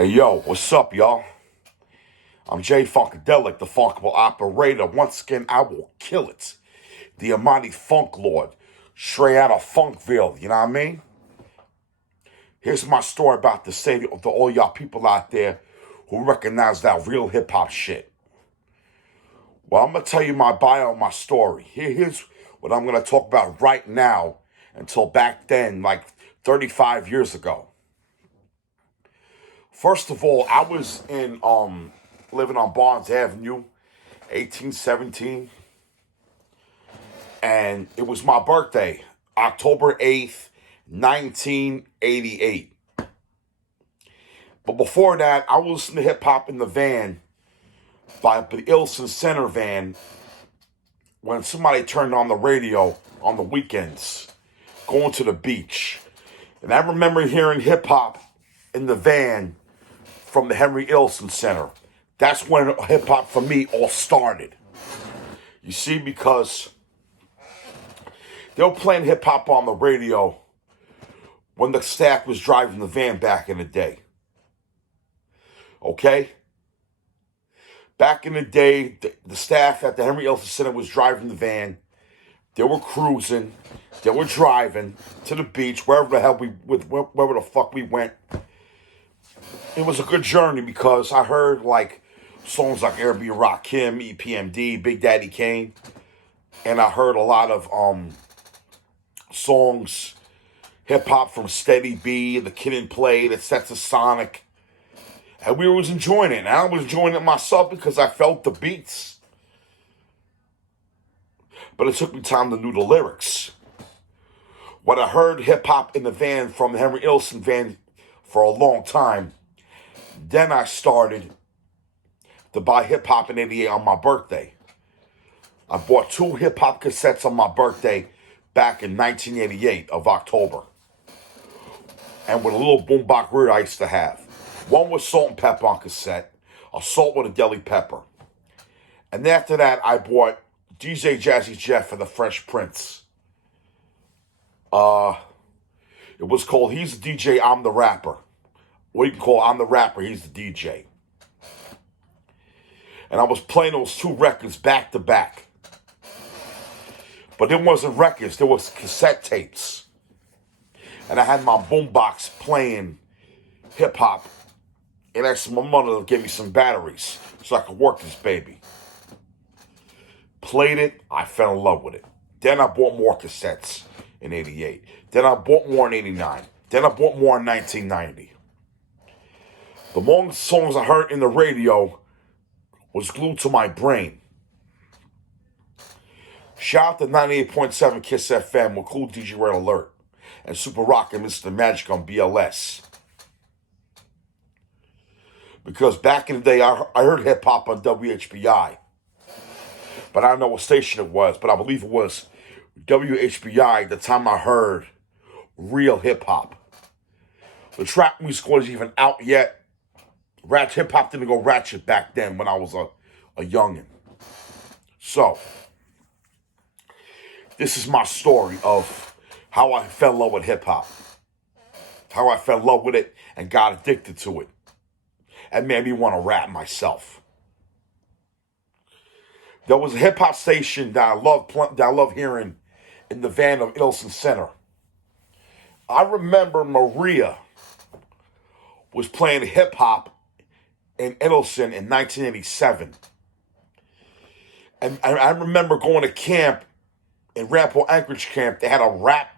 Hey yo, what's up, y'all? I'm Jay Funkadelic, the Funkable Operator. Once again, I will kill it. The Almighty Funk Lord, straight out of Funkville, you know what I mean? Here's my story about to say to all y'all people out there who recognize that real hip-hop shit. Well, I'm going to tell you my bio, my story. Here's what I'm going to talk about right now until back then, like 35 years ago. First of all, I was in living on Barnes Avenue, 1817, and it was my birthday, October 8th, 1988. But before that, I was listening to hip-hop in the van, by the Ilson Center van, when somebody turned on the radio on the weekends, going to the beach. And I remember hearing hip-hop in the van from the Henry Ilson Center. That's when hip-hop for me all started. You see, because they were playing hip-hop on the radio when the staff was driving the van back in the day. Okay? Back in the day, the staff at the Henry Ilson Center was driving the van. They were cruising. They were driving to the beach, wherever the fuck we went. It was a good journey because I heard like songs like Air B. Rakim, EPMD, Big Daddy Kane, and I heard a lot of songs, hip hop from Steady B, The Kid and Play, The Sets of Sonic, and we was enjoying it. And I was enjoying it myself because I felt the beats, but it took me time to know the lyrics. When I heard hip hop in the van from the Henry Ilson van for a long time, then I started to buy hip-hop in 88 on my birthday. I bought 2 hip-hop cassettes on my birthday back in 1988 of October. And with a little boombox rear I used to have. One was Salt and Pepper on cassette, a Salt with a Deli Pepper. And after that, I bought DJ Jazzy Jeff and the Fresh Prince. It was called He's the DJ, I'm the Rapper. What you can call I'm the Rapper, he's the DJ. And I was playing those 2 records back to back. But it wasn't records, there was cassette tapes. And I had my boombox playing hip-hop. And I asked my mother to give me some batteries so I could work this baby. Played it, I fell in love with it. Then I bought more cassettes in 88. Then I bought more in 89. Then I bought more in 1990. The more songs I heard in the radio was glued to my brain. Shout out to 98.7 Kiss FM with Cool DJ Red Alert and Super Rock and Mr. Magic on BLS. Because back in the day, I heard hip-hop on WHBI. But I don't know what station it was, but I believe it was WHBI the time I heard real hip-hop. The trap music wasn't even out yet. Hip-hop didn't go ratchet back then when I was a youngin'. So, this is my story of how I fell in love with hip-hop. How I fell in love with it and got addicted to it. And made me want to rap myself. There was a hip-hop station that I love hearing in the van of Ilson Center. I remember Maria was playing hip-hop in Edelson in 1987. And I remember going to camp, in Rampart Anchorage Camp, they had a rap,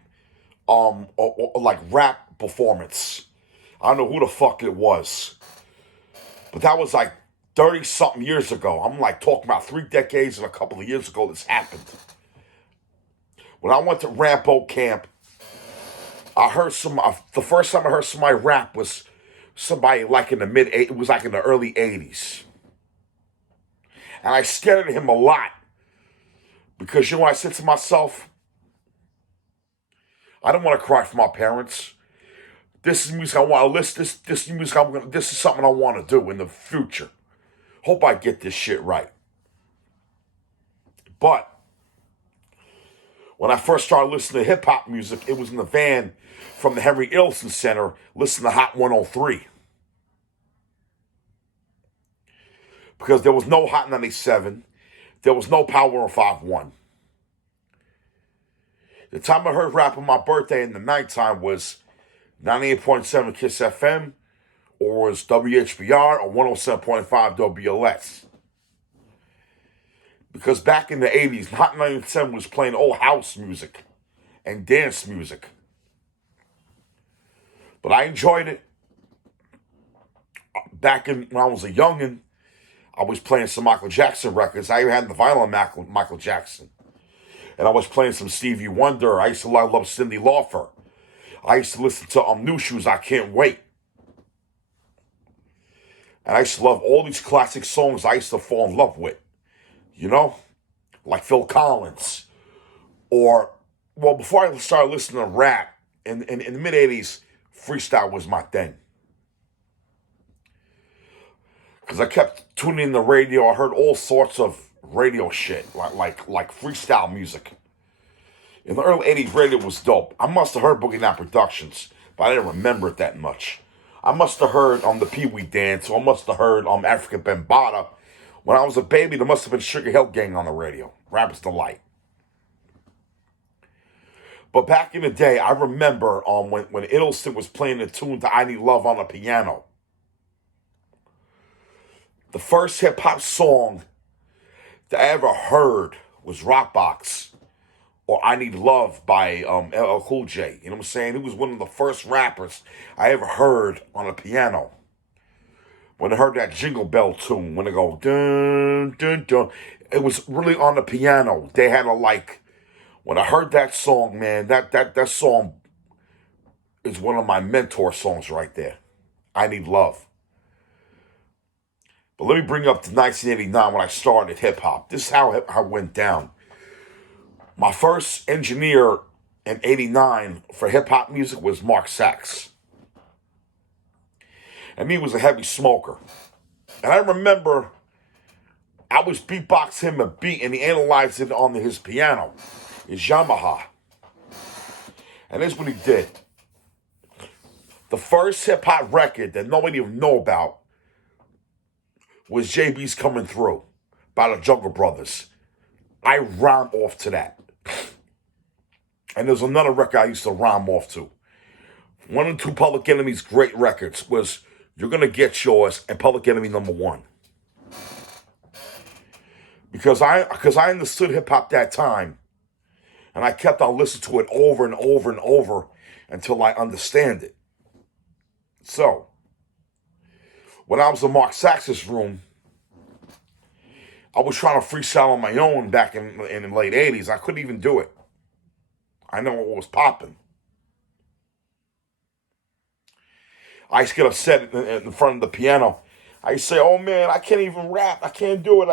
rap performance. I don't know who the fuck it was. But that was like 30-something years ago. I'm like talking about 3 decades and a couple of years ago this happened. When I went to Rampart Camp, I heard the first time I heard somebody rap was somebody like in the it was like in the early 80s. And I stared at him a lot. Because you know what I said to myself? I don't want to cry for my parents. This is music I want to listen. This is something I want to do in the future. Hope I get this shit right. But when I first started listening to hip-hop music, it was in the van from the Henry Ilson Center, listening to Hot 103. because there was no Hot 97. There was no Power 105.1. The time I heard rap on my birthday in the nighttime was 98.7 Kiss FM, or was WHBR, or 107.5 WLS. Because back in the 80s, Hot 97 was playing old house music and dance music. But I enjoyed it. Back when I was a youngin', I was playing some Michael Jackson records. I even had the vinyl of Michael Jackson. And I was playing some Stevie Wonder. I used to love Cyndi Lauper. I used to listen to New Shoes, I Can't Wait. And I used to love all these classic songs I used to fall in love with. You know? Like Phil Collins. Or, well, before I started listening to rap, in the mid-'80s, freestyle was my thing. Because I kept tuning in the radio. I heard all sorts of radio shit, like freestyle music. In the early 80s, radio was dope. I must have heard Boogie Down Productions, but I didn't remember it that much. I must have heard the Pee Wee Dance, or I must have heard African Bambaataa. When I was a baby, there must have been Sugar Hill Gang on the radio. Rapper's Delight. But back in the day, I remember when Iddleston was playing the tune to I Need Love on the piano. The first hip-hop song that I ever heard was Rockbox, or I Need Love by LL Cool J. You know what I'm saying? He was one of the first rappers I ever heard on a piano. When I heard that Jingle Bell tune, when they go, dun, dun, dun, it was really on the piano. They had when I heard that song, man, that song is one of my mentor songs right there. I Need Love. But let me bring up to 1989 when I started hip-hop. This is how it went down. My first engineer in 89 for hip-hop music was Mark Sachs. And he was a heavy smoker. And I remember I was beatboxing him a beat and he analyzed it on his piano, his Yamaha. And this is what he did. The first hip-hop record that nobody even know about was JB's Coming Through by the Jungle Brothers. I rhyme off to that. And there's another record I used to rhyme off to. One and two Public Enemy's great records was You're Gonna Get Yours and Public Enemy #1. Because I understood hip-hop that time. And I kept on listening to it over and over and over until I understand it. So, when I was in Mark Sachs's room, I was trying to freestyle on my own back in the late 80s. I couldn't even do it. I know what was popping. I used to get upset in front of the piano. I used to say, oh man, I can't even rap. I can't do it,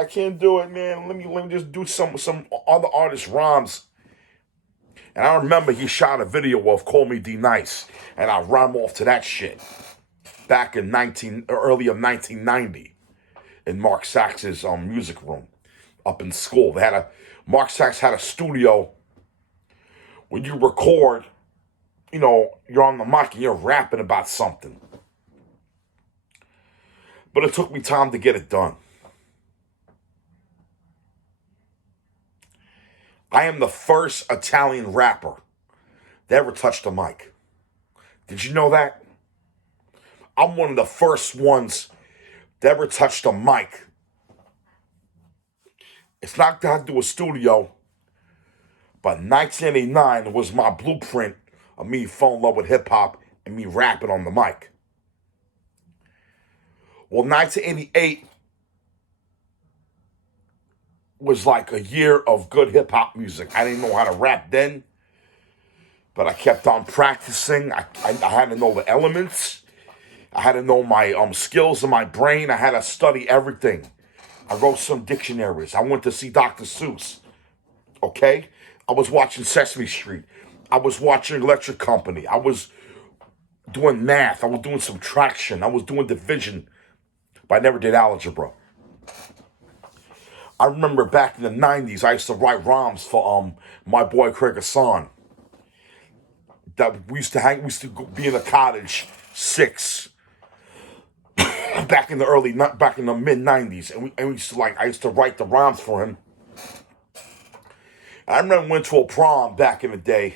man. Let me just do some other artists' rhymes. And I remember he shot a video of Call Me D-Nice, and I rhyme off to that shit. Back in early of 1990 in Mark Sachs's music room up in school. Mark Sachs had a studio. When you record, you're on the mic and you're rapping about something. But it took me time to get it done. I am the first Italian rapper that ever touched a mic. Did you know that? I'm one of the first ones that ever touched a mic. It's not that I do a studio, but 1989 was my blueprint of me falling in love with hip-hop and me rapping on the mic. Well, 1988 was like a year of good hip-hop music. I didn't know how to rap then, but I kept on practicing. I had to know the elements. I had to know my skills in my brain. I had to study everything. I wrote some dictionaries. I went to see Dr. Seuss. Okay? I was watching Sesame Street. I was watching Electric Company. I was doing math. I was doing subtraction. I was doing division. But I never did algebra. I remember back in the 90s, I used to write rhymes for my boy Craig Hassan. That we used to be in a cottage 6 back in the mid '90s, and we used to I used to write the rhymes for him. I remember we went to a prom back in the day,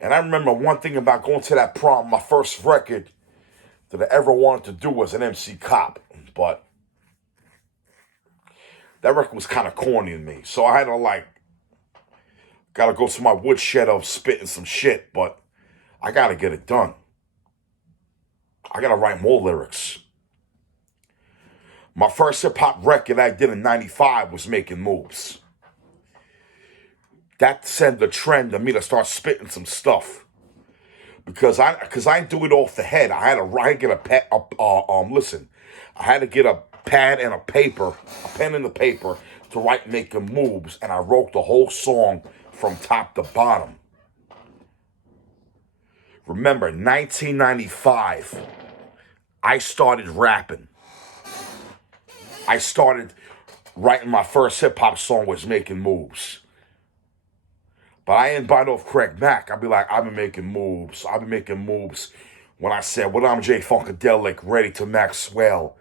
and I remember one thing about going to that prom. My first record that I ever wanted to do was an Emcee cop, but that record was kind of corny to me, so I had to gotta go to my woodshed of spitting some shit, but I gotta get it done. I gotta write more lyrics. My first hip-hop record I did in '95 was Making Moves. That set the trend of me to start spitting some stuff. Because I didn't do it off the head. I had to get I had to get a pad and a pen and a paper to write Making Moves, and I wrote the whole song from top to bottom. Remember, 1995, I started rapping. I started writing my first hip-hop song was Making Moves. But I ain't bite off Craig Mack. I'd be like, I've been making moves. I've been making moves when I said, well, I'm Jay Funkadelic, ready to Maxwell.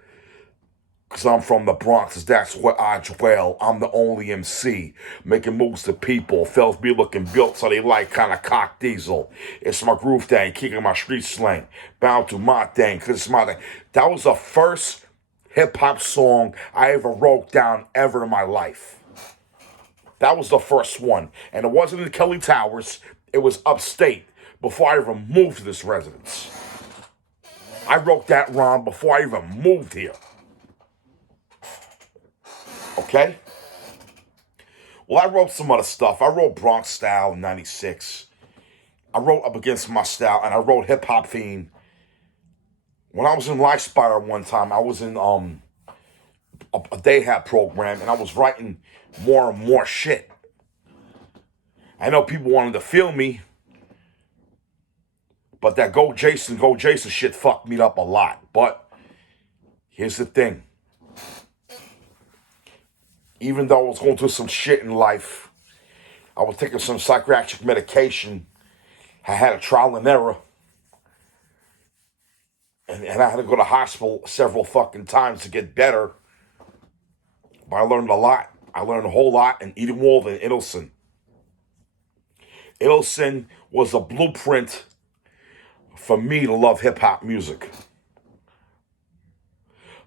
Because I'm from the Bronx, that's where I dwell. I'm the only Emcee, making moves to people. Fellas be looking built so they like kind of cock diesel. It's my groove thing, kicking my street slang. Bound to my thing, because it's my thing. That was the first hip-hop song I ever wrote down ever in my life. That was the first one. And it wasn't in Kelly Towers. It was upstate before I even moved to this residence. I wrote that rhyme before I even moved here. Okay? Well, I wrote some other stuff. I wrote Bronx Style in '96. I wrote Up Against My Style, and I wrote Hip Hop Fiend. When I was in Lifespire one time, I was in a day hat program, and I was writing more and more shit. I know people wanted to feel me, but that Go Jason shit fucked me up a lot. But here's the thing. Even though I was going through some shit in life, I was taking some psychiatric medication. I had a trial and error. And I had to go to hospital several fucking times to get better. But I learned a lot. I learned a whole lot in Eden Wald and Idelson. Idelson was a blueprint for me to love hip-hop music.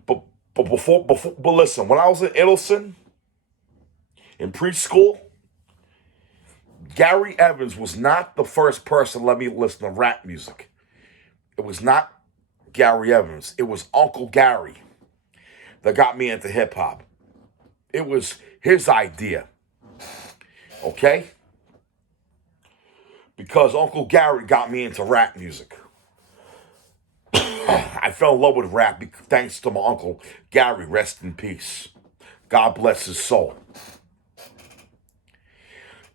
But listen, when I was in Idelson, in preschool, Gary Evans was not the first person to let me listen to rap music. It was not Gary Evans. It was Uncle Gary that got me into hip-hop. It was his idea. Okay? Because Uncle Gary got me into rap music. I fell in love with rap thanks to my Uncle Gary, rest in peace. God bless his soul.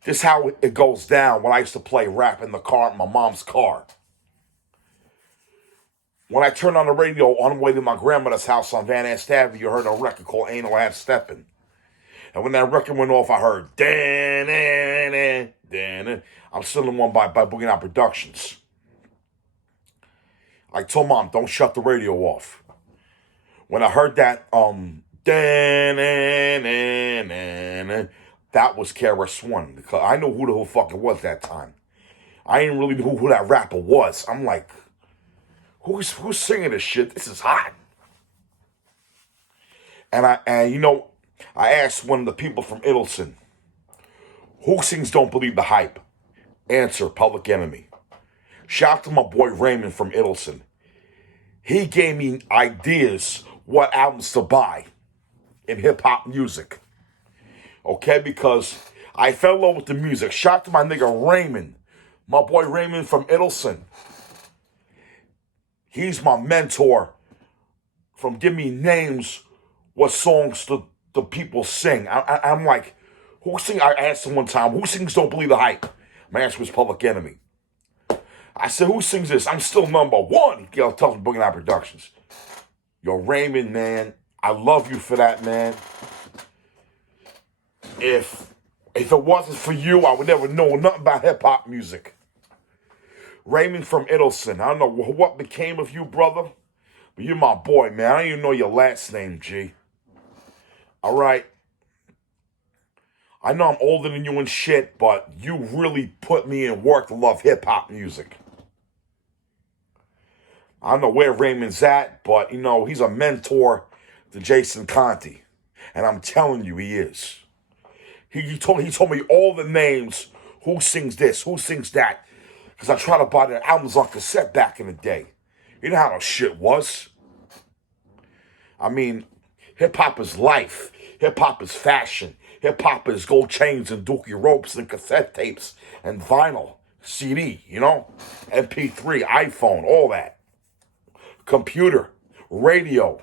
This is how it goes down when I used to play rap in the car, in my mom's car. When I turned on the radio on the way to my grandmother's house on Van Nest Avenue, you heard a record called Ain't No Half Steppin'. And when that record went off, I heard, Dan. I'm still in one by Boogie Out Productions. I told Mom, don't shut the radio off. When I heard that, that was KRS-One. Because I knew who the hell fuck it was that time. I didn't really know who that rapper was. I'm like, who's singing this shit? This is hot. And I asked one of the people from Idelson, who sings Don't Believe the Hype? Answer, Public Enemy. Shout out to my boy Raymond from Idelson. He gave me ideas what albums to buy in hip-hop music. Okay, because I fell in love with the music. Shout out to my nigga Raymond, my boy Raymond from Idelson. He's my mentor from giving me names, what songs the people sing. I'm like, who sing? I asked him one time, who sings Don't Believe the Hype? My answer was Public Enemy. I said, who sings this? I'm still number one. He tells me Boogie Out Productions. Yo, Raymond, man, I love you for that, man. If it wasn't for you, I would never know nothing about hip-hop music. Raymond from Idelson, I don't know what became of you, brother, But you're my boy, man. I don't even know your last name, G. All right? I know I'm older than you and shit, but you really put me in work to love hip-hop music. I don't know where Raymond's at, but, he's a mentor to Jason Conte. And I'm telling you, he is. He told me all the names, who sings this, who sings that. Because I tried to buy their albums on cassette back in the day. You know how that shit was. I mean, hip-hop is life. Hip-hop is fashion. Hip-hop is gold chains and dookie ropes and cassette tapes and vinyl, CD, MP3, iPhone, all that. Computer, radio,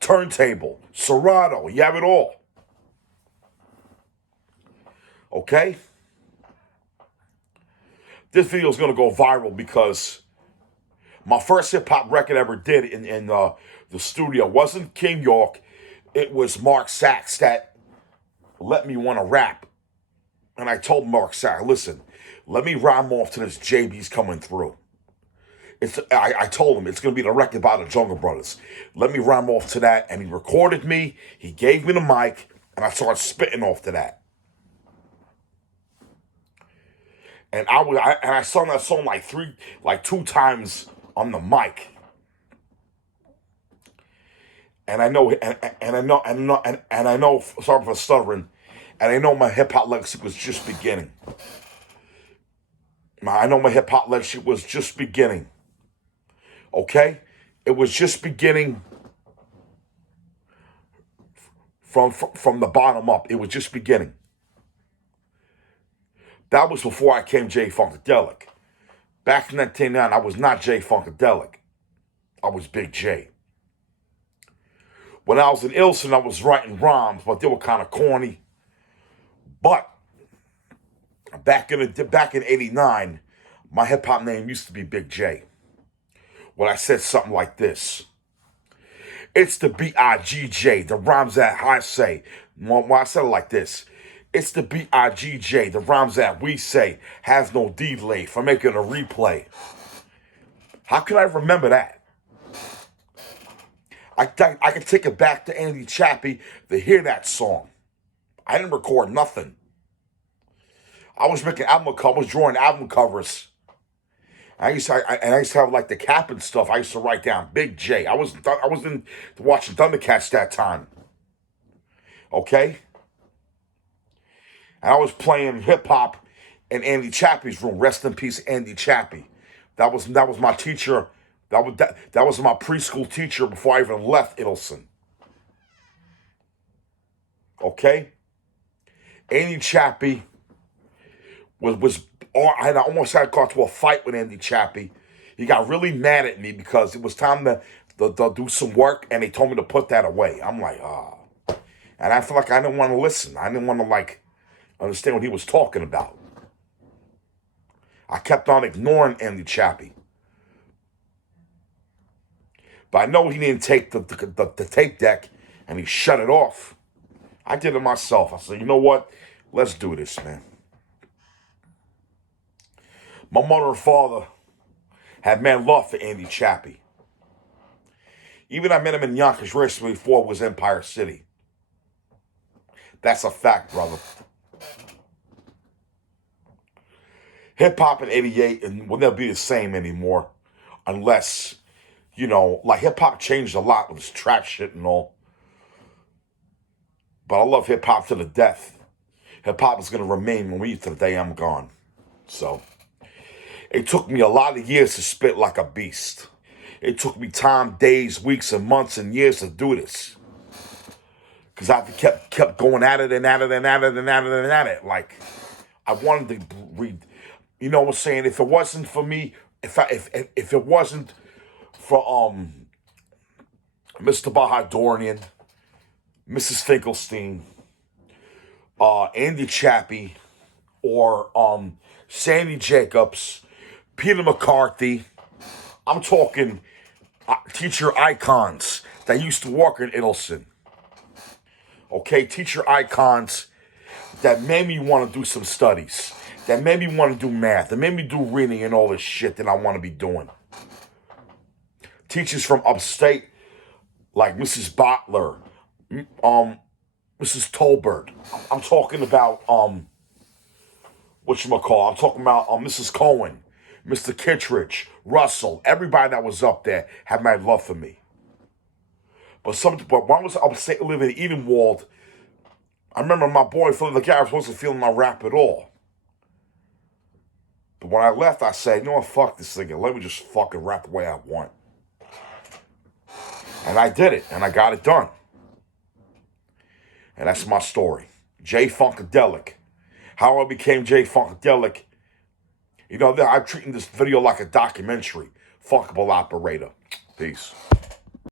turntable, Serato, you have it all. Okay? This video is going to go viral because my first hip-hop record I ever did in the studio wasn't King York. It was Mark Sachs that let me want to rap. And I told Mark Sachs, listen, let me rhyme off to this JB's coming through. I told him it's going to be the record by the Jungle Brothers. Let me rhyme off to that. And he recorded me. He gave me the mic. And I started spitting off to that. And I sung that song like 2 times on the mic. And I know, sorry for stuttering, and I know my hip-hop legacy was just beginning. Okay? It was just beginning from the bottom up. It was just beginning. That was before I came Jay Funkadelic. Back in 1999, I was not Jay Funkadelic. I was Big J. When I was in Ilson, I was writing rhymes, but they were kind of corny. But back in '89, my hip hop name used to be Big J. When I said something like this, it's the B-I-G-J, the rhymes that I say. When I said it like this, it's the B-I-G-J, the rhymes that we say has no delay for making a replay. How can I remember that? I can take it back to Andy Chappie to hear that song. I didn't record nothing. I was making album covers, I was drawing album covers. I used to have like the cap and stuff. I used to write down Big J. I was in watching Thundercats that time. Okay? And I was playing hip hop in Andy Chappie's room. Rest in peace, Andy Chappie. That was my teacher. That was my preschool teacher before I even left Idelson. Okay? Andy Chappie I almost had got to a fight with Andy Chappie. He got really mad at me because it was time to do some work, and they told me to put that away. I'm like, And I feel like I didn't want to listen. I didn't want to, understand what he was talking about. I kept on ignoring Andy Chappie. But I know he didn't take the tape deck and he shut it off. I did it myself. I said, you know what? Let's do this, man. My mother and father had mad love for Andy Chappie. Even I met him in Yonkers recently before it was Empire City. That's a fact, brother. Hip-hop in 88 will never be the same anymore unless, hip-hop changed a lot with this trap shit and all. But I love hip-hop to the death. Hip-hop is going to remain with me to the day I'm gone. So, it took me a lot of years to spit like a beast. It took me time, days, weeks, and months and years to do this. Because I kept going at it and at it and at it and at it and at it. Like, I wanted to read, you know what I'm saying? If it wasn't for me, if it wasn't for Mr. Bahadorian, Mrs. Finkelstein, Andy Chappie, or Sandy Jacobs, Peter McCarthy, I'm talking teacher icons that used to work in Idelson. Okay, teacher icons that made me want to do some studies, that made me want to do math, that made me do reading and all this shit that I want to be doing. teachers from upstate, like Mrs. Butler, Mrs. Tolbert. I'm talking about, whatchamacallit, I'm talking about Mrs. Cohen, Mr. Kittredge, Russell, everybody that was up there had mad love for me. But when I was upstate living in Edenwald, I remember my boy Philly the Garage wasn't feeling my rap at all. But when I left, I said, you know what, fuck this thing. Let me just fucking rap the way I want. And I did it, and I got it done. And that's my story. J Funkadelic. How I became J Funkadelic. You know, I'm treating this video like a documentary. Funkable operator. Peace.